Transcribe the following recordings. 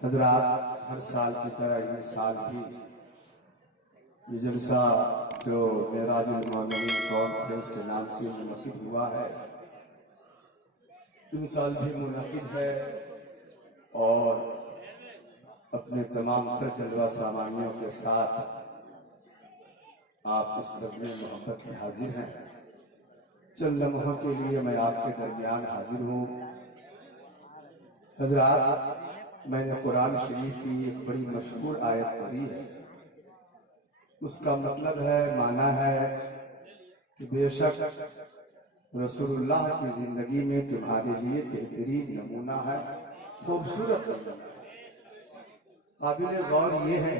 हजरात, हर साल की तरह ये साल भी ये जलसा जो मेराजुल मौलवी कॉन्फ्रेंस के नाम से मुनक़िद हुआ है, इन साल भी मुनक़िद है और अपने तमाम जलवा सामानियों के साथ आप इस बज़्म मोहब्बत में हाजिर हैं। चंद लम्हों के लिए मैं आपके दरमियान हाजिर हूँ। हजरात, मैंने कुरान शरीफ की एक बड़ी मशहूर आयत पढ़ी है। उसका मतलब है, माना है कि बेशक रसूलुल्लाह की जिंदगी में तुम्हारे लिए बेहतरीन नमूना है, खूबसूरत नमूना। काबिल गौर ये है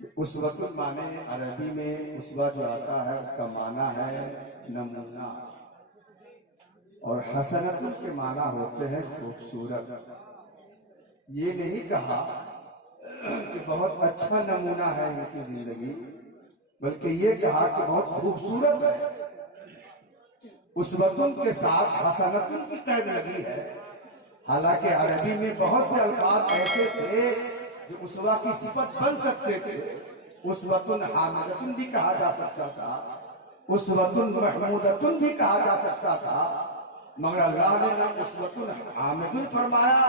कि उसवतुल माने अरबी में उसवा जो आता है उसका माना है नमूना, और हसनतुल के माना होते हैं खूबसूरत। ये नहीं कहा कि बहुत अच्छा नमूना है इनकी जिंदगी, बल्कि ये कहा कि बहुत खूबसूरत है। उसवतुल के साथ हसनतुल की कैद लगी है। हालांकि अरबी में बहुत से अल्फाज ऐसे थे जो उसवा की सिफत बन सकते थे। उसवतुन हामिदतुन भी कहा जा सकता था, उसवतुन महमूदतुन भी कहा जा सकता था, मगर अल्लाह ने न उसवतुन हामिदुन फरमाया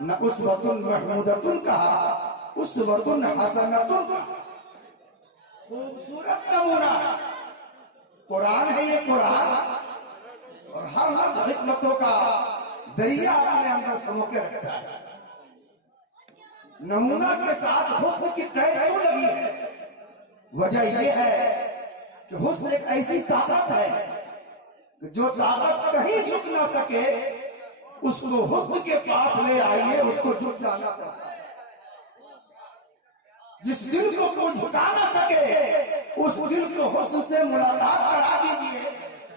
न उसवतुन महमूदतुन कहा, उसवतुन हसनतुन कहा। खूबसूरत नमूना कुरान है ये कुरान, और हर लफ्ज़ हिकमतों का दरिया अपने अंदर समेट के रखता है। नमूना के साथ हुस्न की कैद क्यों लगी है? वजह यह है कि हुस्न एक ऐसी ताकत है कि जो ताकत कहीं झुक ना सके, उसको हुस्न के पास ले आइए, उसको झुक जाना पड़ता है। जिस दिल को कोई झुका ना सके, उस दिल को हुस्न से मुलाकात करा दीजिए,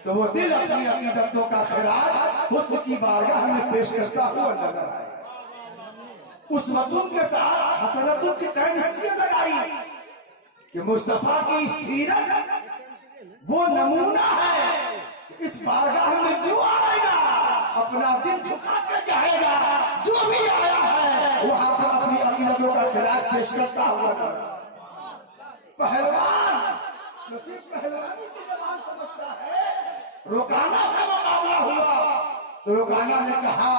तो वो दिल अपनी अकीदतों का खिराज हुस्न की बारगाह में पेश करता हुआ नजर आए। उस मतून के साथ हसनतुन की कैद इसलिए लगाई कि मुस्तफा की सीरत वो नमूना है। इस बारगाह में जो आएगा अपना दिल झुका कर जाएगा, जो भी आया है वहां पर अपनी अकीदतों का खिराज पेश करता हुआ नजर। पहलवान जो सिर्फ पहलवानी की जबान समझता है, रोकाना से मुकाबला हुआ तो रोकाना ने कहा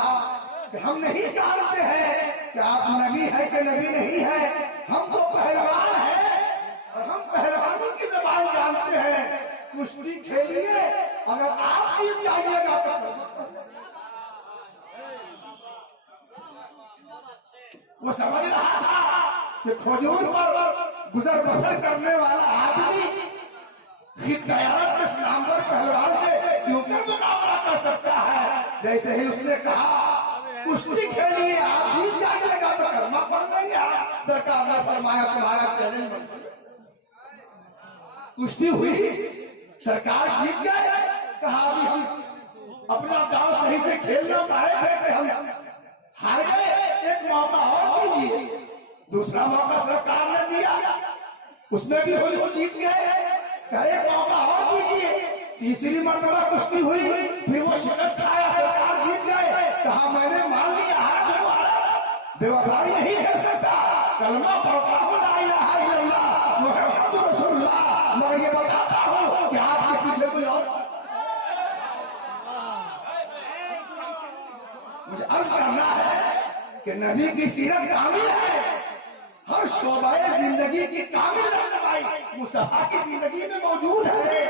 कि हम नहीं जानते हैं कि आप नबी है कि नबी नहीं है, हम तो पहलवान हैं और हम पहलवानी की जबान जानते हैं। कुश्ती खेलिए, अगर आप जीत जाइएगा तो वो समझ रहा था कि खजूर पर गुजर बसर करने वाला आदमी खिदमत के नाम पर पहलवान से क्यों कर मुकाबला कर सकता है। जैसे ही उसने कहा कुश्ती खेलिए, आप जीत जाइएगा तो कलमा पढ़ लेंगे। सरकार ने फरमाया तुम्हारा चैलेंज बन गया। कुश्ती हुई, सरकार जीत गए। कहा अभी हम अपना गांव सही से खेल ना पाए थे कि हम हार गए, एक मौका और दीजिए। दूसरा मौका सरकार ने दिया, उसमें भी वो जीत गए। एक मौका और दीजिए। तीसरी मरतबा कुश्ती हुई, फिर वो शिकस्त खाया, सरकार जीत गए। कहा मैंने मान लिया हार तुम्हारा, बेवफाई नहीं कर सकता, कलमा पढ़ता हूँ ला इलाहा इल्लल्लाह मुहम्मदुर रसूलुल्लाह, मगर ये बताता हूँ कि आपके पीछे कोई और। मुझे अर्ज करना है कि नबी की सीरत कामिल है, हर शोबाए जिंदगी की कामिल रहनुमाई मुस्तफा की जिंदगी में मौजूद है।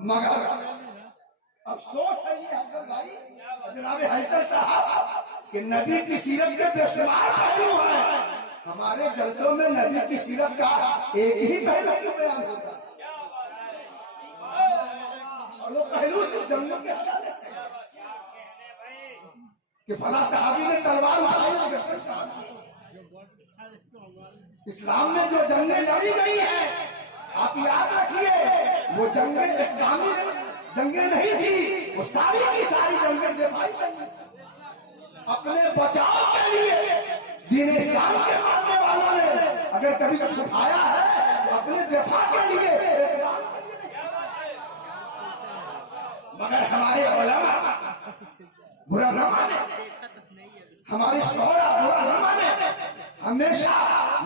मगर अफसोस है ये अफजल भाई, जनाब हैदर साहब, कि नबी की सीरत के बेशुमार पहलू हैं। हमारे जलसों में नबी की सीरत का एक ही पहलू क्यों बयान होता है, और वो पहलू सिर्फ जंगों के हवाले से कि फला साहबी ने तलवार उठाई और गर्दन काट दी। इस्लाम में जो जंगें लड़ी गई हैं, आप याद रखिए, वो जंगें इस्लामी जंगें नहीं थी, वो सारी की सारी जंगें दिफाई जंगें। अपने बचाव के लिए दीन इस्लाम के मानने वालों ने अगर कभी कुछ उठाया है अपने दिफा के लिए, मगर हमारे उलमा बुरा न माने, हमारी शोहरा बुरा न माने, हमेशा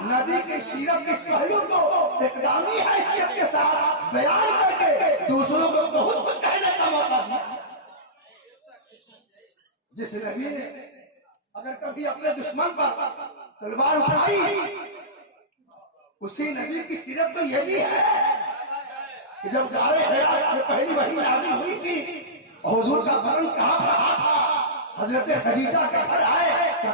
नबी की सीरत के पहलू को इकरामी हैसियत के साथ बयान करके दूसरों को बहुत कुछ कहने का मौका दिया। जिस नबी ने अगर कभी अपने दुश्मन पर तलवार उठाई, उसी नबी की सीरत तो ये भी है कि जब गारे हिरा में पहली वही नाज़िल हुई थी, हुजूर का बदन कहाँ पर रहा था, हजरत खदीजा के घर आए,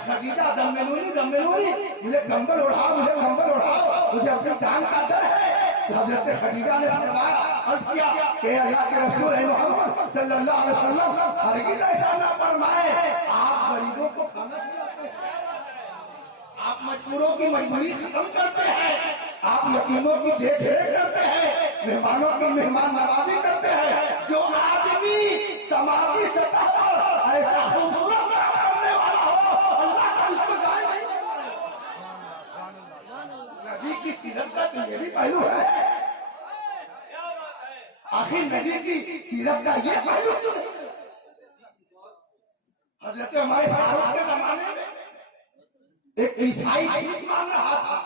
खदीजा जम्मिलूनी, मुझे कंबल उड़ाओ, मुझे कंबल उड़ाओ, मुझे अपनी जान का डर है। तो हजरत खदीजा ने फरमाया, अर्ज किया कि अल्लाह के रसूल मोहम्मद सल्लल्लाहु अलैहि वसल्लम हरगिज़ ऐसा ना फरमाए, आप गरीबों को खाना खिलाते हैं, आप मजदूरों की मजबूरी खत्म करते हैं, आप यतीमों की देख रेख करते हैं, मेहमानों की मेहमान नवाजी करते हैं। जो आदमी समाजी सतह पर ऐसा खूबसूरत काम करने वाला हो, अल्लाह का उसको जाए नहीं। नबी की सीरत का तो ये भी पहलू है, आखिर नबी की सीरत का ये पहलू क्यों नहीं? हजरत हमारे फारूक के जमाने में एक ईसाई भीख मांग रहा था,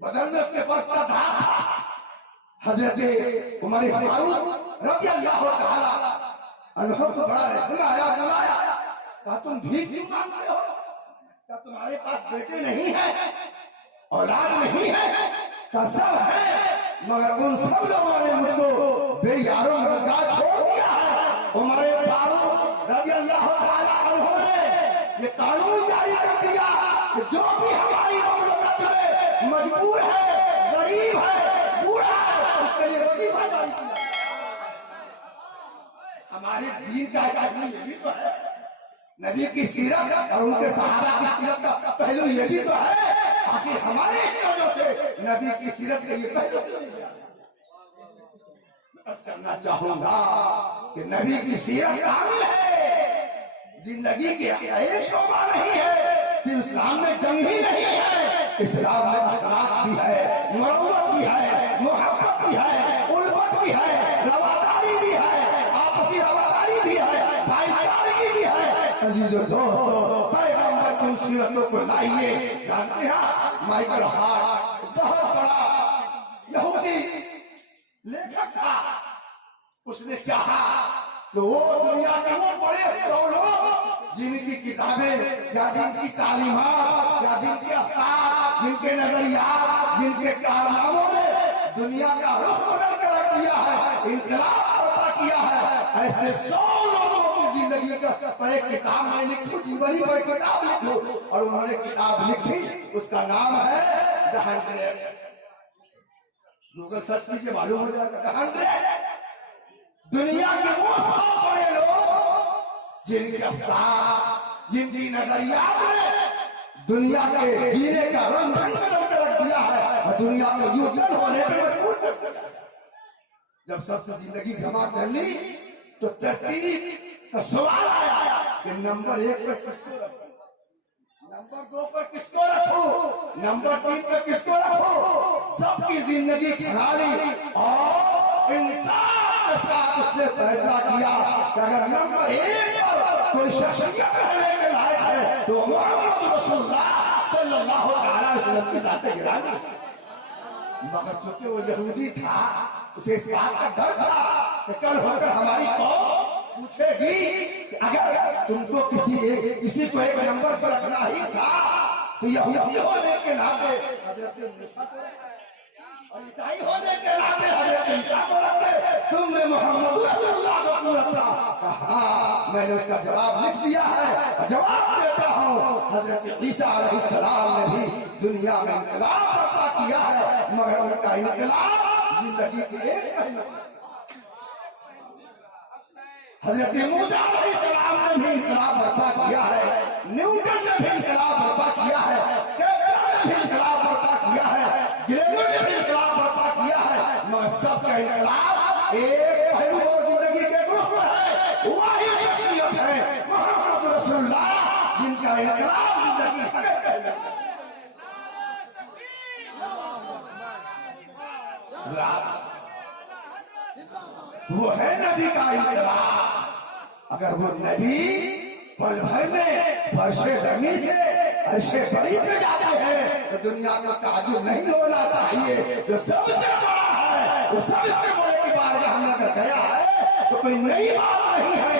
बदल में उसके पास का था। हजरत उमर फारूक रज़ी अल्लाह तआला अन्हु को बड़ा रहम आया, जलाया, कहा तुम भीख क्यों मांगते हो? क्या तुम्हारे पास बेटे नहीं है, औलाद नहीं है? क्या सब है, मगर उन सब लोगों ने मुझको बेयारों मददगार छोड़ दिया है। उमर फारूक रज़ी अल्लाह तआला अन्हु ने ये कानून जारी कर दिया कि जो भी हमारी ममलकत में मजबूर है, गरीब है, बूढ़ा है, उसके लिए वजीफा जारी किया। हमारे दीन का पहलू ये भी तो है, नबी की सीरत और उनके सहाबा की सीरत का पहलू ये भी तो है। आखिर हमारे वजह से नबी की सीरत का ये पहलू क्यों नहीं है? मैं करना चाहूंगा कि नबी की सीरत कामिल है, जिंदगी के एक शोभा नहीं है, सिर्फ इस्लाम में जंग ही नहीं है, इस्लाम में अखलाक भी है, मरवत भी है, मोहब्बत भी है, उल्फत भी है, रवादारी भी है, आपसी रवादारी भी है, भाईचारगी भी है। अजीजों दोस्तों, पैगंबर की सीरतों को लाइए। जानते हैं माइकल हार्ट बहुत बड़ा यहूदी लेखक था, उसने चाहा तो वो दुनिया के वो बड़े 100 लोग जिनकी किताबें या जिनकी तालीमात या जिनके अफकार, जिनके नजरियात, जिनके कारनामों ने दुनिया का रुख बदल कर रख दिया है, इनकलाब बर्पा किया है, ऐसे 100 लोगों की जिंदगी का पर एक किताब मैं लिखूं, जीवनी पर किताब लिखूं, और उन्होंने किताब लिखी, उसका नाम है द 100। गूगल सर्च कीजिए, मालूम हो जाएगा। द 100 दुनिया के वो 100 बड़े लोग जिनके अफकार, जिनकी नजरियात ने दुनिया के जीने का रंग बदल कर रख दिया है और दुनिया को युद्धन होने पर मजबूर कर दिया। जब सबकी जिंदगी जमा कर ली तो तरतीब का सवाल आया कि नंबर 1 पर किसको रखो, नंबर 2 पर किसको रखो, नंबर 3 पर किसको रखो। सबकी जिंदगी खराली और इंसान के साथ उसने फैसला किया कि अगर नंबर 1 पर कोई शख्सियत रहने के लायक है तो मोहम्मद रसूलुल्लाह सल्लल्लाहु अलैहि वसल्लम की जाते गिरानी। मगर चूंकि वो यहूदी था, उसे इस बात का डर था कि कल होकर हमारी कौम पूछेगी कि अगर तुमको किसी को एक नंबर पर रखना ही था तो यहूदी होने के नाते हजरत मूसा को और ईसाई होने के नाते हजरत ईसा को रखते, तुमने मोहम्मद रसूलुल्लाह को क्यों रखा? कहा मैंने उसका जवाब लिख दिया है और जवाब देता हूँ। हजरत ईसा अलैहिस्सलाम ने भी दुनिया में इनकलाब बर्पा किया है, मगर उनका इनकलाब जिंदगी के एक महीने। हजरत मूसा अलैहिस्सलाम ने भी इनकलाब बर्पा किया है, न्यूटन ने भी इनकलाब बर्पा किया है, केपलर ने भी इनकलाब बर्पा किया है, गैलीलियो ने भी इनकलाब बर्पा किया है, मगर सबका इनकलाब एक पहलू जिंदगी के रुख पर है। वही शख्सियत है मोहम्मद रसूलुल्लाह जिनका इनकलाब जिंदगी है। वो है नबी का इनकलाब। अगर वो नबी पल भर में फर्शे जमी से अर्शे बड़ी पे जाते हैं तो दुनिया का काजू नहीं होना चाहिए। जो सबसे बड़ा है वो सबसे बड़े की बारगाह में अगर गया है तो कोई नई बात नहीं है।